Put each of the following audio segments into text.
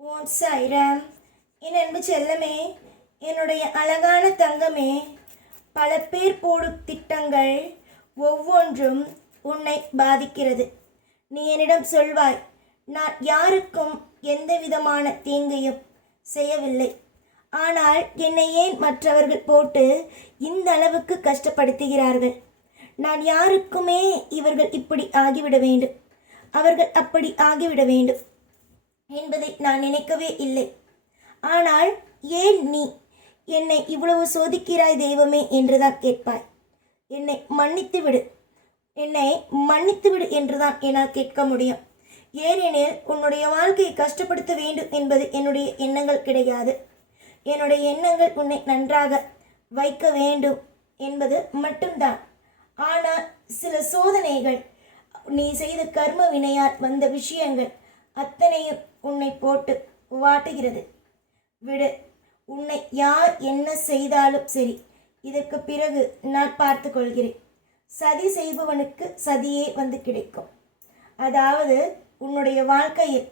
Own Sairam. என் அன்பு செல்லமே, என்னுடைய அழகான தங்கமே, பல பேர் போடும் திட்டங்கள் ஒவ்வொன்றும் உன்னை பாதிக்கிறது. நீ என்னிடம் சொல்வாய், நான் யாருக்கும் எந்த விதமான தீங்கையும் செய்யவில்லை. ஆனால் என்னை ஏன் மற்றவர்கள் போட்டு இந்த அளவுக்கு கஷ்டப்படுத்துகிறார்கள்? நான் யாருக்குமே இவர்கள் இப்படி ஆகிவிட வேண்டும், அவர்கள் அப்படி ஆகிவிட வேண்டும் என்பதை நான் நினைக்கவே இல்லை. ஆனால் ஏன் நீ என்னை இவ்வளவு சோதிக்கிறாய் தெய்வமே என்றுதான் கேட்பாய். என்னை மன்னித்து விடு, என்னை மன்னித்து விடு என்றுதான் என்னால் கேட்க முடியும். ஏனெனில் உன்னுடைய வாழ்க்கையை கஷ்டப்படுத்த வேண்டும் என்பது என்னுடைய எண்ணங்கள் கிடையாது. என்னுடைய எண்ணங்கள் உன்னை நன்றாக வைக்க வேண்டும் என்பது மட்டும்தான். ஆனால் சில சோதனைகள், நீ செய்த கர்ம வினையால் வந்த விஷயங்கள் அத்தனையும் உன்னை போட்டு வாட்டுகிறது. விடு, உன்னை யார் என்ன செய்தாலும் சரி, இதற்கு பிறகு நான் பார்த்து கொள்கிறேன். சதி செய்பவனுக்கு சதியே வந்து கிடைக்கும். அதாவது உன்னுடைய வாழ்க்கையை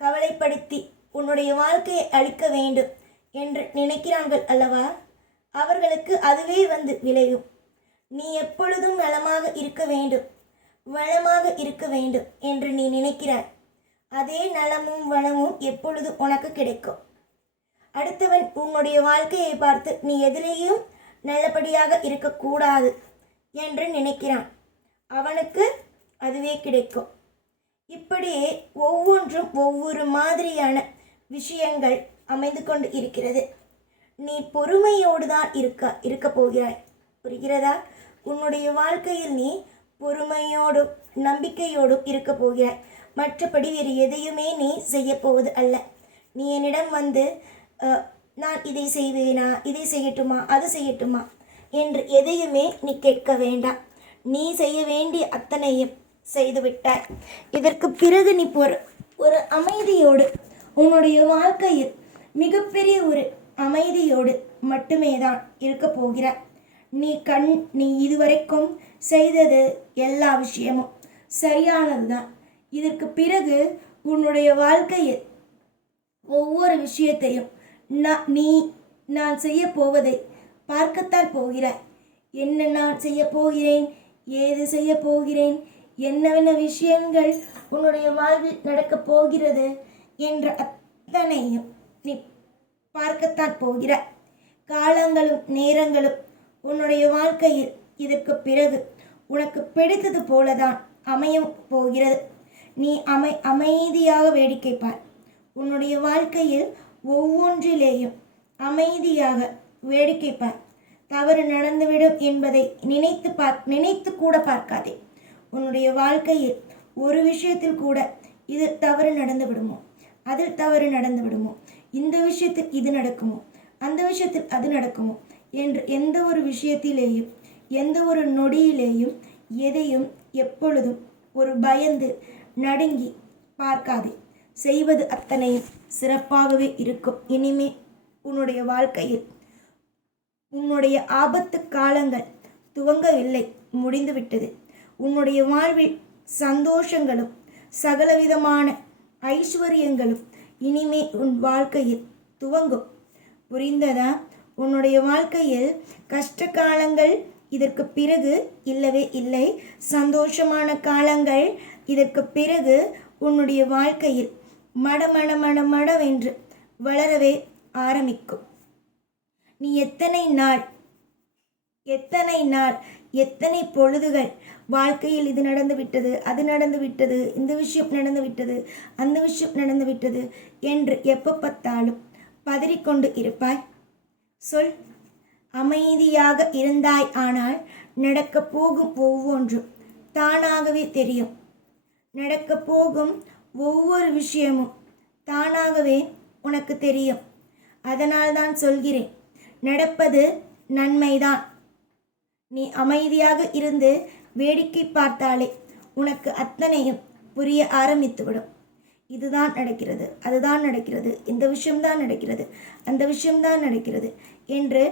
கவலைப்படுத்தி உன்னுடைய வாழ்க்கையை அழிக்க வேண்டும் என்று நினைக்கிறார்கள் அல்லவா, அவர்களுக்கு அதுவே வந்து விளையும். நீ எப்பொழுதும் நலமாக இருக்க வேண்டும், வளமாக இருக்க வேண்டும் என்று நீ நினைக்கிறாய். அதே நலமும் வளமும் எப்பொழுது உனக்கு கிடைக்கும். அடுத்தவன் உன்னுடைய வாழ்க்கையை பார்த்து நீ எதிலேயும் நல்லபடியாக இருக்கக்கூடாது என்று நினைக்கிறான், அவனுக்கு அதுவே கிடைக்கும். இப்படியே ஒவ்வொன்றும் ஒவ்வொரு மாதிரியான விஷயங்கள் அமைந்து கொண்டு இருக்கிறது. நீ பொறுமையோடு தான் இருக்க போகிறாய். புரிகிறதா? உன்னுடைய வாழ்க்கையில் நீ பொறுமையோடும் நம்பிக்கையோடும் இருக்க போகிறாய். மற்றபடி வேறு எதையுமே நீ செய்ய போவது அல்ல. நீ என்னிடம் வந்து நான் இதை செய்வேனா, இதை செய்யட்டுமா, அது செய்யட்டுமா என்று எதையுமே நீ கேட்க வேண்டாம். நீ செய்ய வேண்டிய அத்தனையும் செய்துவிட்டாய். இதற்கு பிறகு நீ ஒரு அமைதியோடு உன்னுடைய வாழ்க்கையில் மிகப்பெரிய ஒரு அமைதியோடு மட்டுமே தான் இருக்க போகிறாய். நீ இதுவரைக்கும் செய்தது எல்லா விஷயமும் சரியானது தான். இதற்கு பிறகு உன்னுடைய வாழ்க்கையில் ஒவ்வொரு விஷயத்தையும் நான் செய்ய போவதை பார்க்கத்தான் போகிறாய். என்ன நான் செய்ய போகிறேன், ஏது செய்ய போகிறேன், என்னென்ன விஷயங்கள் உன்னுடைய வாழ்வில் நடக்கப் போகிறது என்ற அத்தனையும் நீ பார்க்கத்தான் போகிறாய். காலங்களும் நேரங்களும் உன்னுடைய வாழ்க்கையில் இதற்கு பிறகு உனக்கு பிடித்தது போலதான் அமையும் போகிறது. நீ அமைதியாக வேடிக்கை பார். உன்னுடைய வாழ்க்கையில் ஒவ்வொன்றிலேயும் அமைதியாக வேடிக்கை பார். தவறு நடந்துவிடும் என்பதை நினைத்து கூட பார்க்காதே. உன்னுடைய வாழ்க்கையில் ஒரு விஷயத்தில் கூட இது தவறு நடந்து விடுமோ, அதில் தவறு நடந்து விடுமோ, இந்த விஷயத்தில் இது நடக்குமோ, அந்த விஷயத்தில் அது நடக்குமோ என்று எந்த ஒரு விஷயத்திலேயும் எந்த ஒரு நொடியிலேயும் எதையும் எப்பொழுதும் ஒரு பயந்து நடுங்கி பார்க்காதே. செய்வது அத்தனையும் சிறப்பாகவே இருக்கும். இனிமே உன்னுடைய வாழ்க்கையில் உன்னுடைய ஆபத்து காலங்கள் துவங்கவில்லை, முடிந்துவிட்டது. உன்னுடைய வாழ்வில் சந்தோஷங்களும் சகலவிதமான ஐஸ்வர்யங்களும் இனிமே உன் வாழ்க்கையில் துவங்கும். புரிந்ததா? உன்னுடைய வாழ்க்கையில் கஷ்ட காலங்கள் இதற்கு பிறகு இல்லவே இல்லை. சந்தோஷமான காலங்கள் இதற்கு பிறகு உன்னுடைய வாழ்க்கையில் மடமடவென்று வளரவே ஆரம்பிக்கும். நீ எத்தனை நாள் எத்தனை பொழுதுகள் வாழ்க்கையில் இது நடந்து விட்டது, அது நடந்து விட்டது, இந்த விஷயம் நடந்து விட்டது, அந்த விஷயம் நடந்து விட்டது என்று எப்போ பார்த்தாலும் பதறிக்கொண்டு இருப்பாய்? சொல். அமைதியாக இருந்தாய் ஆனால் நடக்கப் போகும் ஒவ்வொன்றும் தானாகவே தெரியும். நடக்கப் போகும் ஒவ்வொரு விஷயமும் தானாகவே உனக்கு தெரியும். அதனால் தான் சொல்கிறேன், நடப்பது நன்மைதான். நீ அமைதியாக இருந்து வேடிக்கை பார்த்தாலே உனக்கு அத்தனையும் புரிய ஆரம்பித்துவிடும். இதுதான் நடக்கிறது, அதுதான் நடக்கிறது, இந்த விஷயம்தான் நடக்கிறது, அந்த விஷயம்தான் நடக்கிறது என்று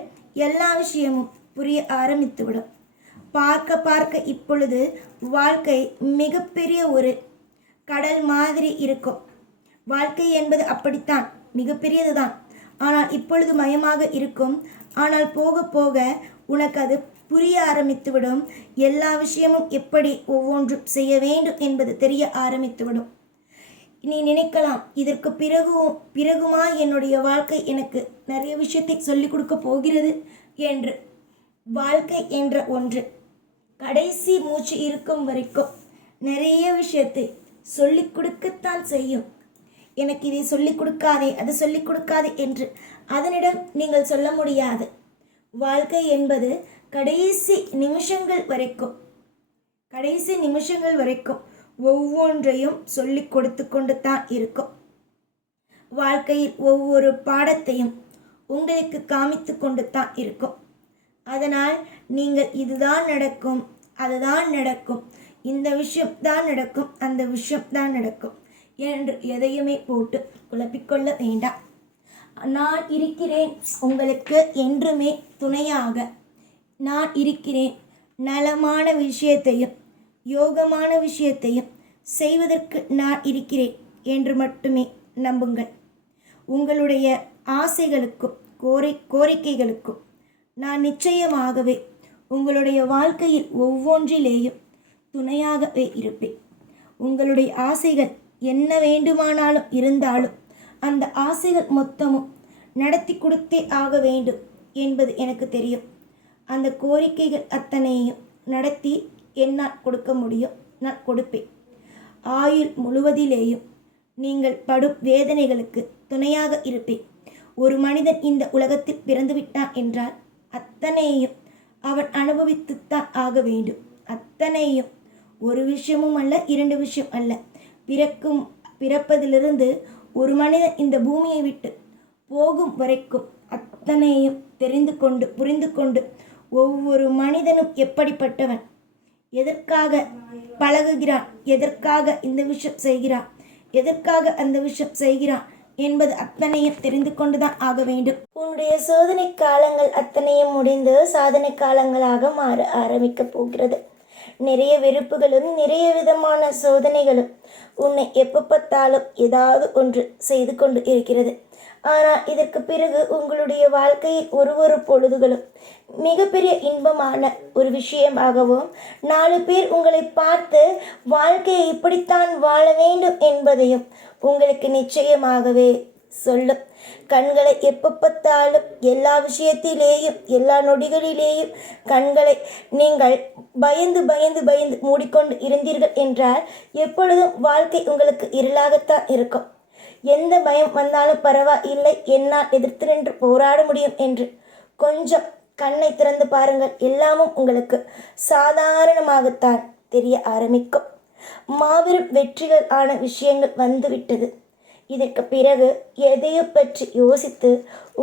எல்லா விஷயமும் புரிய ஆரம்பித்துவிடும். பார்க்க பார்க்க இப்பொழுது வாழ்க்கை மிகப்பெரிய ஒரு கடல் மாதிரி இருக்கும். வாழ்க்கை என்பது அப்படித்தான், மிகப்பெரியதுதான். ஆனால் இப்பொழுது மயமாக இருக்கும். ஆனால் போக போக உனக்கு அது புரிய ஆரம்பித்துவிடும். எல்லா விஷயமும் எப்படி ஒவ்வொன்றும் செய்ய வேண்டும் என்பது தெரிய ஆரம்பித்துவிடும். நீ நினைக்கலாம், இதற்கு பிறகுமா என்னுடைய வாழ்க்கை எனக்கு நிறைய விஷயத்தை சொல்லிக் கொடுக்க போகிறது என்று. வாழ்க்கை என்ற ஒன்று கடைசி மூச்சு இருக்கும் வரைக்கும் நிறைய விஷயத்தை சொல்லிக் கொடுக்கத்தான் செய்யும். எனக்கு இதை சொல்லிக் கொடுக்காதே, அது சொல்லிக் கொடுக்காதே என்று அதனிடம் நீங்கள் சொல்ல முடியாது. வாழ்க்கை என்பது கடைசி நிமிஷங்கள் வரைக்கும் ஒவ்வொன்றையும் சொல்லிக் கொடுத்து கொண்டு தான் இருக்கும். வாழ்க்கையில் ஒவ்வொரு பாடத்தையும் உங்களுக்கு காமித்து கொண்டு தான் இருக்கும். அதனால் நீங்கள் இதுதான் நடக்கும், அதுதான் நடக்கும், இந்த விஷயம் தான் நடக்கும், அந்த விஷயம் தான் நடக்கும் என்று எதையுமே போட்டு குழப்பிக்கொள்ள வேண்டாம். நான் இருக்கிறேன் உங்களுக்கு என்றுமே துணையாக. நான் இருக்கிறேன். நலமான விஷயத்தையும் யோகமான விஷயத்தையும் செய்வதற்கு நான் இருக்கிறேன் என்று மட்டுமே நம்புங்கள். உங்களுடைய ஆசைகளுக்கும் கோரிக்கைகளுக்கும் நான் நிச்சயமாகவே உங்களுடைய வாழ்க்கையில் ஒவ்வொன்றிலேயும் துணையாகவே இருப்பேன். உங்களுடைய ஆசைகள் என்ன வேண்டுமானாலும் இருந்தாலும் அந்த ஆசைகள் மொத்தமும் நடத்தி கொடுத்தே ஆக வேண்டும் என்பது எனக்கு தெரியும். அந்த கோரிக்கைகள் அத்தனையும் நடத்தி என்னால் கொடுக்க முடியும், நான் கொடுப்பேன். ஆயுள் முழுவதிலேயும் நீங்கள் படும் வேதனைகளுக்கு துணையாக இருப்பேன். ஒரு மனிதன் இந்த உலகத்தில் பிறந்துவிட்டான் என்றால் அத்தனையும் அவன் அனுபவித்துத்தான் ஆக வேண்டும். அத்தனையும் ஒரு விஷயமும் அல்ல, 2 விஷயம் அல்ல. பிறப்பதிலிருந்து ஒரு மனிதன் இந்த பூமியை விட்டு போகும் வரைக்கும் அத்தனையும் தெரிந்து கொண்டு புரிந்து கொண்டு ஒவ்வொரு மனிதனும் எப்படிப்பட்டவன், எதற்காக பழகுகிறான், எதற்காக இந்த விஷயம் செய்கிறான், எதற்காக அந்த விஷயம் செய்கிறான் என்பது அத்தனையும் தெரிந்து கொண்டுதான் ஆக வேண்டும். உன்னுடைய சோதனை காலங்கள் அத்தனையும் முடிந்து சாதனை காலங்களாக மாற ஆரம்பிக்க போகிறது. நிறைய வெறுப்புகளும் நிறைய விதமான சோதனைகளும் உன்னை எப்போ பார்த்தாலும் ஏதாவது ஒன்று செய்து கொண்டு இருக்கிறது. ஆனால் இதற்கு பிறகு உங்களுடைய வாழ்க்கையில் ஒரு பொழுதுகளும் மிகப்பெரிய இன்பமான ஒரு விஷயமாகவும் 4 பேர் உங்களை பார்த்து வாழ்க்கையை இப்படித்தான் வாழ வேண்டும் என்பதையும் உங்களுக்கு நிச்சயமாகவே சொல்லும். கண்களை எப்போ பார்த்தாலும் எல்லா விஷயத்திலேயும் எல்லா நொடிகளிலேயும் கண்களை நீங்கள் பயந்து பயந்து பயந்து மூடிக்கொண்டு இருந்தீர்கள் என்றால் எப்பொழுதும் வாழ்க்கை உங்களுக்கு இருளாகத்தான் இருக்கும். எந்த பயம் வந்தாலும் பரவாயில்லை, என்னால் எதிர்த்து நின்று போராட முடியும் என்று கொஞ்சம் கண்ணை திறந்து பாருங்கள். எல்லாமும் உங்களுக்கு சாதாரணமாகத்தான் தெரிய ஆரம்பிக்கும். மாபெரும் வெற்றிகள் ஆன விஷயங்கள் வந்துவிட்டது. இதற்கு பிறகு எதையும் பற்றி யோசித்து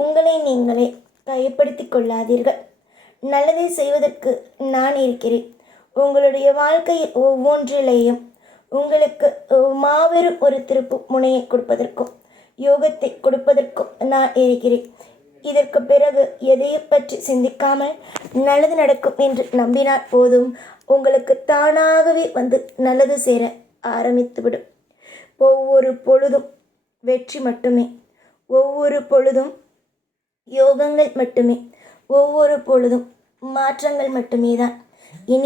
உங்களை நீங்களே கைப்படுத்தி கொள்ளாதீர்கள். நல்லதை செய்வதற்கு நான் இருக்கிறேன். உங்களுடைய வாழ்க்கையில் ஒவ்வொன்றிலேயும் உங்களுக்கு மாபெரும் ஒரு திருப்பு முனையை கொடுப்பதற்கும் யோகத்தை கொடுப்பதற்கும் நான் இருக்கிறேன். இதற்கு பிறகு எதையும் பற்றி சிந்திக்காமல் நல்லது நடக்கும் என்று நம்பினால் போதும். உங்களுக்கு தானாகவே வந்து நல்லது சேர ஆரம்பித்துவிடும். ஒவ்வொரு பொழுதும் வெற்றி மட்டுமே, ஒவ்வொரு பொழுதும் யோகங்கள் மட்டுமே, ஒவ்வொரு பொழுதும் மாற்றங்கள் மட்டுமே தான். இனி